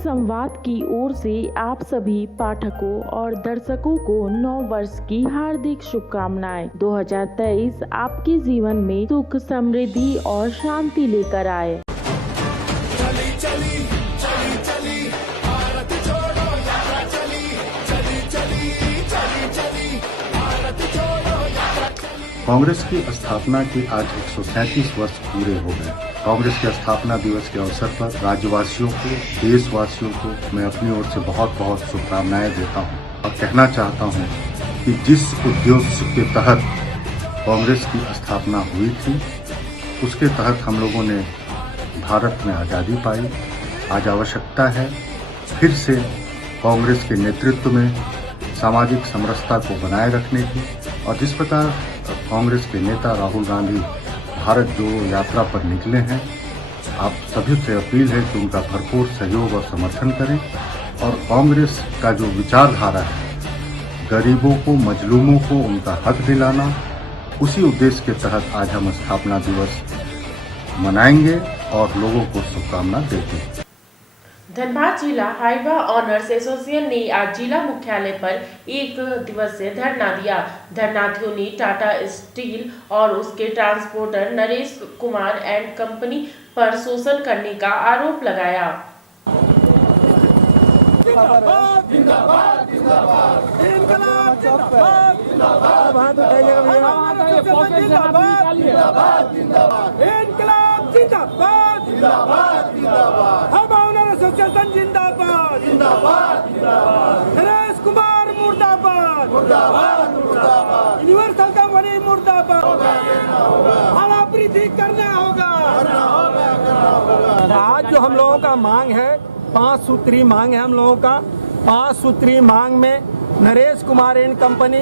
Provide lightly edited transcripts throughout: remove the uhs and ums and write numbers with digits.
संवाद की ओर से आप सभी पाठकों और दर्शकों को नव वर्ष की हार्दिक शुभकामनाएं। 2023 आपके जीवन में सुख, समृद्धि और शांति लेकर आए। चली चली चली चली भारत छोड़ो यात्रा चली चली चली चली चली भारत छोड़ो यात्रा चली। कांग्रेस की स्थापना के आज 137 वर्ष पूरे हो गए। कांग्रेस के स्थापना दिवस के अवसर पर राज्यवासियों को, देशवासियों को मैं अपनी ओर से बहुत बहुत शुभकामनाएं देता हूं और कहना चाहता हूं कि जिस उद्देश्य के तहत कांग्रेस की स्थापना हुई थी, उसके तहत हम लोगों ने भारत में आज़ादी पाई। आज आवश्यकता है फिर से कांग्रेस के नेतृत्व में सामाजिक समरसता को बनाए रखने की, और जिस प्रकार कांग्रेस के नेता राहुल गांधी भारत जोड़ो यात्रा पर निकले हैं, आप सभी से अपील है कि उनका भरपूर सहयोग और समर्थन करें और कांग्रेस का जो विचारधारा है, गरीबों को, मजलूमों को उनका हक दिलाना, उसी उद्देश्य के तहत आज हम स्थापना दिवस मनाएंगे और लोगों को शुभकामना देंगे। धनबाद जिला हाईवा ऑनर्स एसोसिएशन ने आज जिला मुख्यालय पर एक दिवसीय धरना दिया। धरनार्थियों ने टाटा स्टील और उसके transporter Naresh Kumar and company पर शोषण करने का आरोप लगाया। एसोसिएशन जिंदाबाद जिंदाबाद जिंदाबाद। नरेश कुमार मुर्दाबाद मुर्दाबाद मुर्दाबाद। यूनिवर्सल कंपनी मुर्दाबाद। भाड़ा वृद्धि करना होगा। आज जो हम लोगों का मांग है, 5 सूत्री मांग है हम लोगों का। 5 सूत्री मांग में Naresh Kumar and company,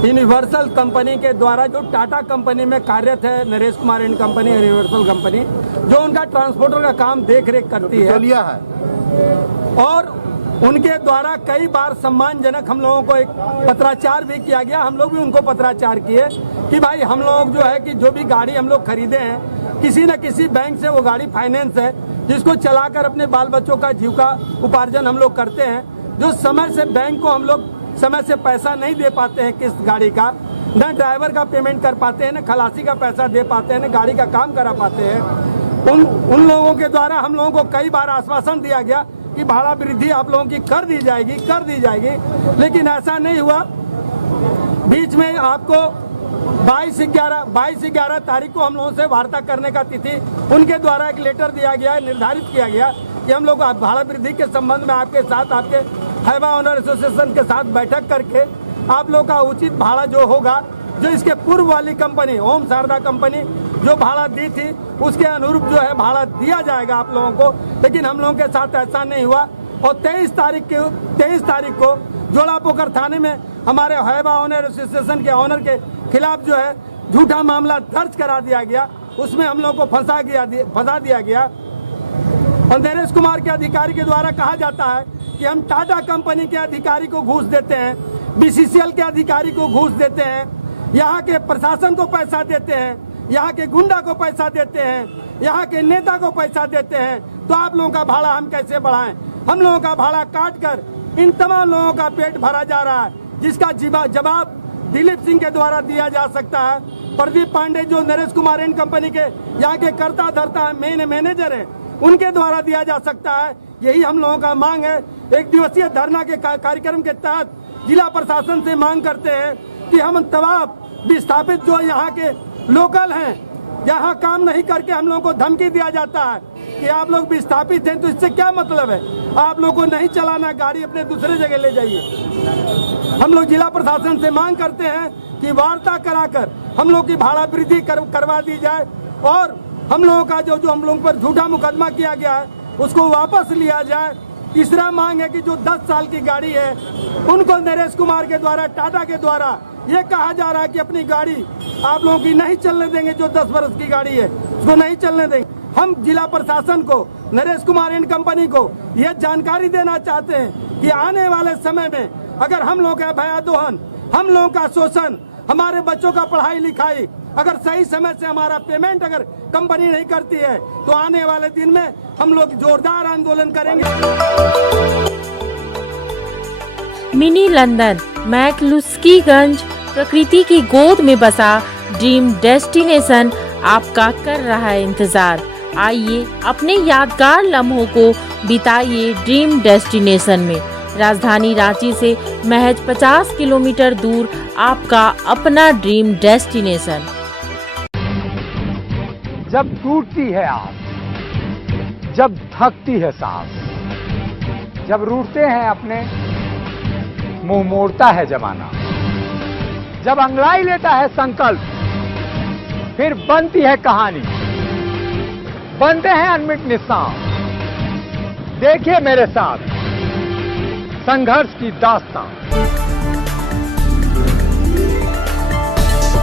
universal company के द्वारा जो टाटा कंपनी में कार्यरत है, Naresh Kumar and company, universal company जो उनका ट्रांसपोर्टर का काम देख रेख करती है, और उनके द्वारा कई बार सम्मानजनक हम लोगों को एक पत्राचार भी किया गया। हम लोग भी उनको पत्राचार किए कि भाई हम लोग जो है कि जो भी गाड़ी हम लोग खरीदे हैं, किसी न किसी बैंक से वो गाड़ी फाइनेंस है, जिसको चलाकर अपने बाल बच्चों का जीविका उपार्जन हम लोग करते हैं। जो समय से बैंक को हम लोग समय से पैसा नहीं दे पाते हैं किस्त गाड़ी का, न ड्राइवर का पेमेंट कर पाते हैं, न खलासी का पैसा दे पाते हैं, न गाड़ी का काम करा पाते हैं। उन लोगों के द्वारा हम लोगों को कई बार आश्वासन दिया गया कि भाड़ा वृद्धि आप लोगों की कर दी जाएगी, लेकिन ऐसा नहीं हुआ। बीच में आपको 22-11 तारीख को हम लोगों से वार्ता करने का तिथि उनके द्वारा एक लेटर दिया गया, निर्धारित किया गया कि हम लोग भाड़ा वृद्धि के संबंध में आपके साथ, आपके हाईवा ऑनर एसोसिएशन के साथ बैठक करके आप लोग का उचित भाड़ा जो होगा, जो इसके पूर्व वाली कंपनी ओम शारदा कंपनी जो भाड़ा दी थी, उसके अनुरूप जो है भाड़ा दिया जाएगा आप लोगों को। लेकिन हम लोगों के साथ ऐसा नहीं हुआ, और 23 तारीख को जोड़ापोखर थाने में हमारे हाईवा ऑनर एसोसिएशन के ऑनर के खिलाफ जो है झूठा मामला दर्ज करा दिया गया। उसमें हम लोग को फंसा दिया गया। और नरेश कुमार के अधिकारी के द्वारा कहा जाता है कि हम टाटा कंपनी के अधिकारी को घूस देते हैं, बीसीसीएल के अधिकारी को घूस देते हैं, यहाँ के प्रशासन को पैसा देते हैं, यहाँ के गुंडा को पैसा देते हैं, यहाँ के नेता को पैसा देते हैं, तो आप लोगों का भाड़ा हम कैसे बढ़ाएं? हम लोगों का भाड़ा काट कर इन तमाम लोगों का पेट भरा जा रहा है, जिसका जवाब दिलीप सिंह के द्वारा दिया जा सकता है। प्रदीप पांडे जो नरेश कुमार एंड कंपनी के यहाँ के कर्ता धर्ता मेन मैनेजर हैं, उनके द्वारा दिया जा सकता है। यही हम लोगों का मांग है। एक दिवसीय धरना के कार्यक्रम के तहत जिला प्रशासन से मांग करते हैं कि हम तमाम विस्थापित जो यहाँ के लोकल हैं, यहाँ काम नहीं करके हम लोगों को धमकी दिया जाता है कि आप लोग विस्थापित हैं, तो इससे क्या मतलब है? आप लोग को नहीं चलाना गाड़ी, अपने दूसरे जगह ले जाइए। हम लोग जिला प्रशासन से मांग करते हैं कि वार्ता कराकर हम लोग की भाड़ा वृद्धि करवा दी जाए, और हम लोगों का जो हम लोगों पर झूठा मुकदमा किया गया है उसको वापस लिया जाए। तीसरा मांग है कि जो 10 साल की गाड़ी है, उनको नरेश कुमार के द्वारा, टाटा के द्वारा ये कहा जा रहा है कि अपनी गाड़ी आप लोगों की नहीं चलने देंगे। जो 10 वर्ष की गाड़ी है उसको नहीं चलने देंगे। हम जिला प्रशासन को, नरेश कुमार एंड कंपनी को ये जानकारी देना चाहते हैं कि आने वाले समय में अगर हम लोग का भयादोहन, हम लोगों का शोषण, हमारे बच्चों का पढ़ाई लिखाई, अगर सही समय से हमारा पेमेंट अगर कंपनी नहीं करती है तो आने वाले दिन में हम लोग जोरदार आंदोलन करेंगे। मिनी लंदन मैक्लुस्कीगंज प्रकृति की गोद में बसा ड्रीम डेस्टिनेशन आपका कर रहा है इंतजार। आइए अपने यादगार लम्हों को बिताइए ड्रीम डेस्टिनेशन में। राजधानी रांची से महज 50 किलोमीटर दूर आपका अपना ड्रीम डेस्टिनेशन। जब टूटती है आस, जब थकती है सांस, जब रूठते हैं अपने, मुंह मोड़ता है जमाना, जब अंगड़ाई लेता है संकल्प, फिर बनती है कहानी, बनते हैं अनमिट निशान। देखिए मेरे साथ संघर्ष की दास्तां।